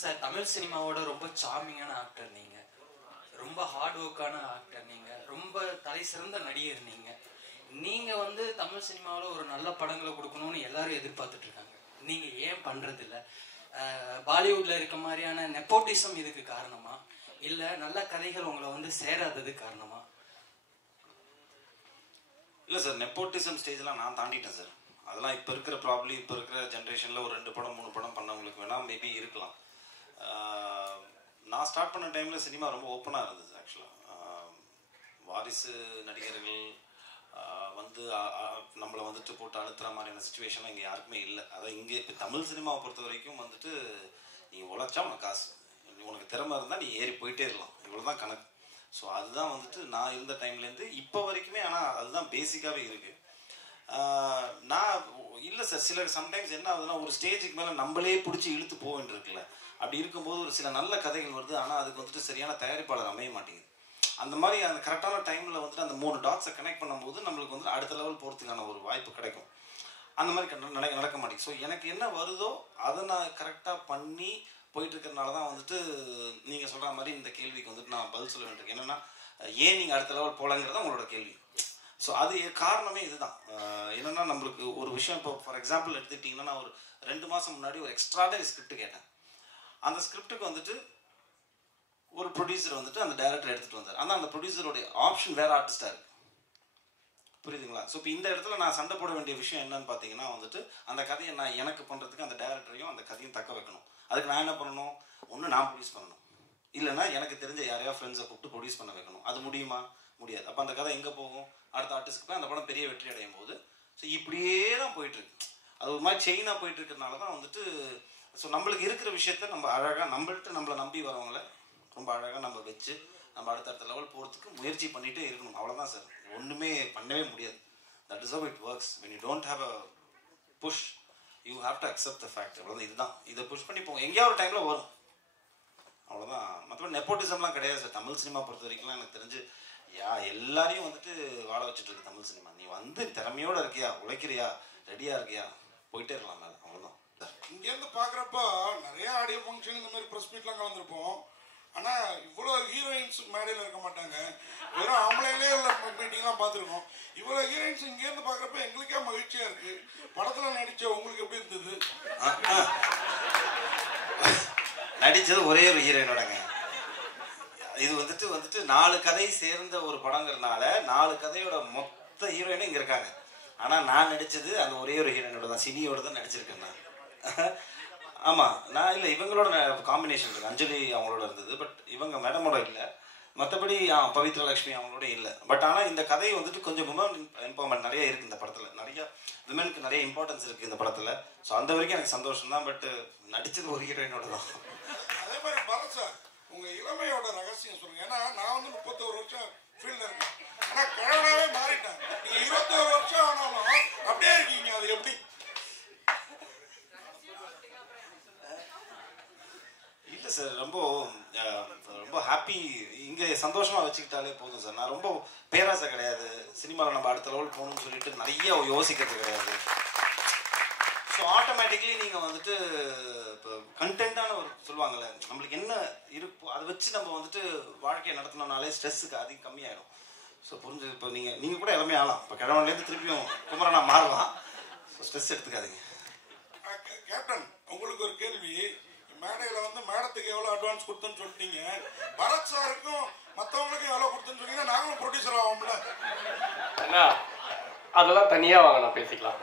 Sir Tamil சினிமாவோட ரொம்ப சார்மிங்கான actor நீங்க, ரொம்ப ஹார்ட் ஒர்க்கான ஆக்டர் நீங்க, ரொம்ப தலை சிறந்த நடிகர் நீங்க. நீங்க வந்து தமிழ் சினிமாவில் ஒரு நல்ல படங்களை கொடுக்கணும்னு எல்லாரும் எதிர்பார்த்துட்டு இருக்காங்க. நீங்க ஏன் பண்றது இல்லை? பாலிவுட்ல இருக்க மாதிரியான நெப்போட்டிசம் இதுக்கு காரணமா, இல்ல நல்ல கதைகள் உங்களை வந்து சேராதது காரணமா? இல்லை சார், நெப்போட்டிசம் ஸ்டேஜ்லாம் நான் தாண்டிட்டேன் சார். அதெல்லாம் இப்போ இருக்கிற ப்ராப்ளம், இப்போ இருக்கிற ஜென்ரேஷனில் ஒரு 2 படம் 3 படம் பண்ணவங்களுக்கு வேணால் மேபி இருக்கலாம். நான் ஸ்டார்ட் பண்ண டைமில் சினிமா ரொம்ப ஓப்பனாக இருந்தது. ஆக்சுவலாக வாரிசு நடிகர்கள் வந்து நம்மளை வந்துட்டு போட்டு அழுத்துற மாதிரியான சுச்சுவேஷன்லாம் இங்கே யாருக்குமே இல்லை. அதான் இங்கே இப்போ தமிழ் சினிமாவை பொறுத்த வரைக்கும் வந்துட்டு நீ உழைச்சா உனக்கு காசு, உனக்கு திறமை இருந்தால் நீ ஏறி போயிட்டே இருக்கலாம், இவ்வளோ தான் கணக்கு. ஸோ அதுதான் வந்துட்டு நான் இருந்த டைம்லேருந்து இப்போ வரைக்குமே. ஆனால் அதுதான் பேசிக்காகவே இருக்குது. நான் இல்லை சார், சில சம்டைம்ஸ் என்ன ஆகுதுன்னா, ஒரு ஸ்டேஜுக்கு மேலே நம்மளே பிடிச்சி இழுத்து போக வேண்டியிருக்குல்ல. அப்படி இருக்கும்போது ஒரு சில நல்ல கதைகள் வருது, ஆனால் அதுக்கு வந்துட்டு சரியான தயாரிப்பாளர் அமைய மாட்டேங்குது. அந்த மாதிரி அந்த கரெக்டான டைமில் வந்துட்டு அந்த 3 டாட்ஸை கனெக்ட் பண்ணும்போது நம்மளுக்கு வந்து அடுத்த லெவல் போகிறதுக்கான ஒரு வாய்ப்பு கிடைக்கும். அந்த மாதிரி நடக்க மாட்டேங்குது. ஸோ எனக்கு என்ன வருதோ அதை நான் கரெக்டாக பண்ணி போயிட்டு இருக்கிறதுனால தான் வந்துட்டு நீங்கள் சொல்கிற மாதிரி இந்த கேள்விக்கு வந்துட்டு நான் பதில் சொல்ல வேண்டியிருக்கு. என்னென்னா, ஏன் நீங்கள் அடுத்த லெவல் போகலங்கிறது உங்களோட கேள்வி. ஸோ அது காரணமே இதுதான். என்னென்னா, நம்மளுக்கு ஒரு விஷயம் இப்போ ஃபார் எக்ஸாம்பிள் எடுத்துக்கிட்டிங்கன்னா, நான் ஒரு 2 மாதம் முன்னாடி ஒரு எக்ஸ்ட்ராடனரி ஸ்கிரிப்ட் கேட்டேன். அந்த ஸ்கிரிப்டுக்கு வந்துட்டு ஒரு ப்ரொடியூசர் வந்துட்டு அந்த டைரக்டர் எடுத்துகிட்டு வந்தார். ஆனால் அந்த ப்ரொடியூசருடைய ஆப்ஷன் வேறு ஆர்டிஸ்டாக இருக்குது. புரியுதுங்களா? ஸோ இப்போ இந்த இடத்துல நான் சண்டை போட வேண்டிய விஷயம் என்னன்னு பார்த்தீங்கன்னா வந்துட்டு, அந்த கதையை நான் எனக்கு பண்ணுறதுக்கு அந்த டைரக்டரையும் அந்த கதையும் தக்க வைக்கணும். அதுக்கு நான் என்ன பண்ணணும்? ஒன்று நான் ப்ரொடியூஸ் பண்ணணும், இல்லைனா எனக்கு தெரிஞ்ச யாரையா ஃப்ரெண்ட்ஸை கூப்பிட்டு ப்ரொடியூஸ் பண்ண வைக்கணும். அது முடியுமா? முடியாது. அப்போ அந்த கதை எங்கே போகும்? அடுத்த ஆர்டிஸ்ட்டுக்கு போய் அந்த படம் பெரிய வெற்றி அடையும் போது. ஸோ இப்படியே தான் போயிட்டுருக்கு. அது ஒரு மாதிரி செயினாக போயிட்டு இருக்கிறதுனால தான் வந்துட்டு, ஸோ நம்மளுக்கு இருக்கிற விஷயத்த நம்ம அழகாக நம்மளை நம்பி வரவங்கள ரொம்ப அழகாக நம்ம வச்சு நம்ம அடுத்தடுத்த லெவல் போகிறதுக்கு முயற்சி பண்ணிகிட்டே இருக்கணும். அவ்வளோதான் சார், ஒன்றுமே பண்ணவே முடியாது. That is how it works. when you don't have a push, you have to accept the fact. அவ்வளோதான். இதுதான், இதை புஷ் பண்ணி போங்க, எங்கேயாவது ஒரு டைமில் வரும். அவ்வளோதான். மற்றபடி நெப்போட்டிசம்லாம் கிடையாது சார். தமிழ் சினிமா பொறுத்த வரைக்கும்லாம் எனக்கு தெரிஞ்சு எல்லாரையும் வந்துட்டு வாழ வச்சுட்டு இருக்கு தமிழ் சினிமா. நீ வந்து திறமையோடு இருக்கியா, உழைக்கிறியா, ரெடியாக இருக்கியா, போயிட்டே இருக்கலாம் மேலே. அவ்வளோதான். இங்கேருந்து பார்க்குறப்ப நிறைய ஆடியோ ஃபங்க்ஷன் இந்த மாதிரி ப்ரெஸ் மீட்லாம் கலந்துருப்போம். ஆனால் இவ்வளோ ஹீரோயின்ஸ் மேடையில் இருக்க மாட்டாங்க, வெறும் ஆம்பளைங்களே உள்ள மீட்டிங்லாம் பார்த்துருக்கோம். இவ்வளோ ஹீரோயின்ஸ் இங்கேருந்து பார்க்குறப்ப எங்களுக்கே மகிழ்ச்சியாக இருக்குது. படத்தில் நடித்த உங்களுக்கு எப்படி இருந்தது? நடித்தது ஒரே ஒரு ஹீரோயினோடங்க. இது வந்துட்டு 4 கதை சேர்ந்த ஒரு படங்கிறதுனால 4 கதையோட மொத்த ஹீரோயினும் இங்கே இருக்காங்க. ஆனால் நான் நடித்தது அந்த ஒரே ஒரு ஹீரோயினோட தான், சினியோட தான் நடிச்சிருக்கேன் நான். ஆமாம், நான் இல்லை, இவங்களோட காம்பினேஷன் இருக்குது. அஞ்சலி அவங்களோட இருந்தது, பட் இவங்க மேடமோட இல்லை. மற்றபடி பவித்ரா லட்சுமி அவங்களோட இல்லை. பட் ஆனால் இந்த கதை வந்துட்டு கொஞ்சம் விமன் எம்பவர்மெண்ட் நிறைய இருக்குது இந்த படத்தில். நிறைய விமனுக்கு நிறைய இம்பார்ட்டன்ஸ் இருக்குது இந்த படத்தில். ஸோ அந்த வரைக்கும் எனக்கு சந்தோஷம் தான். பட் நடித்தது ஒரு ஹீரோயினோட தான். அதே மாதிரி பரத் சார், உங்கள் இளமையோட ரகசியம் சொல்லுங்கள். ஏன்னா நான் வந்து 31 வருஷம் ஃபீல்டில் இருக்கேன், ஆனால் கிழவனாவே மாறிட்டேன். நீங்கள் 21 வருஷம் ஆனாலும் அப்படியே இருக்கீங்க, அது எப்படி? இல்லை சார், ரொம்ப ஹாப்பி. இங்கே சந்தோஷமாக வச்சுக்கிட்டாலே போதும் சார். நான் ரொம்ப பேராசை கிடையாது. சினிமாவில் நம்ம அடுத்த லெவல் போகணும்னு சொல்லிட்டு நிறைய யோசிக்கிறது கிடையாது. ஸோ ஆட்டோமேட்டிக்லி நீங்கள் வந்துட்டு இப்போ கண்டென்ட்டான ஒரு சொல்லுவாங்கள்ல, நம்மளுக்கு என்ன இருப்போ அதை வச்சு நம்ம வந்துட்டு வாழ்க்கையை நடத்தினோம்னாலே ஸ்ட்ரெஸ்ஸுக்கு அதிகம் கம்மியாயிடும். ஸோ புரிஞ்சு, இப்போ நீங்கள் கூட எல்லாமே ஆகலாம். இப்போ கிழவன்லேருந்து திருப்பியும் குமரனா மாறலாம். ஸோ ஸ்ட்ரெஸ் எடுத்துக்காதீங்க. கேப்டன், உங்களுக்கு ஒரு கேள்வி. மேடையில் வந்து மேடத்துக்கு எவ்வளோ அட்வான்ஸ் கொடுத்தோன்னு சொல்லிட்டீங்க, பரத் சாருக்கும் மற்றவங்களுக்கும் எவ்வளோ கொடுத்தோன்னு சொன்னீங்கன்னா நாங்களும் ப்ரொடியூசர் ஆகும்ல. அதெல்லாம் தனியாக வாங்க, நான் பேசிக்கலாம்.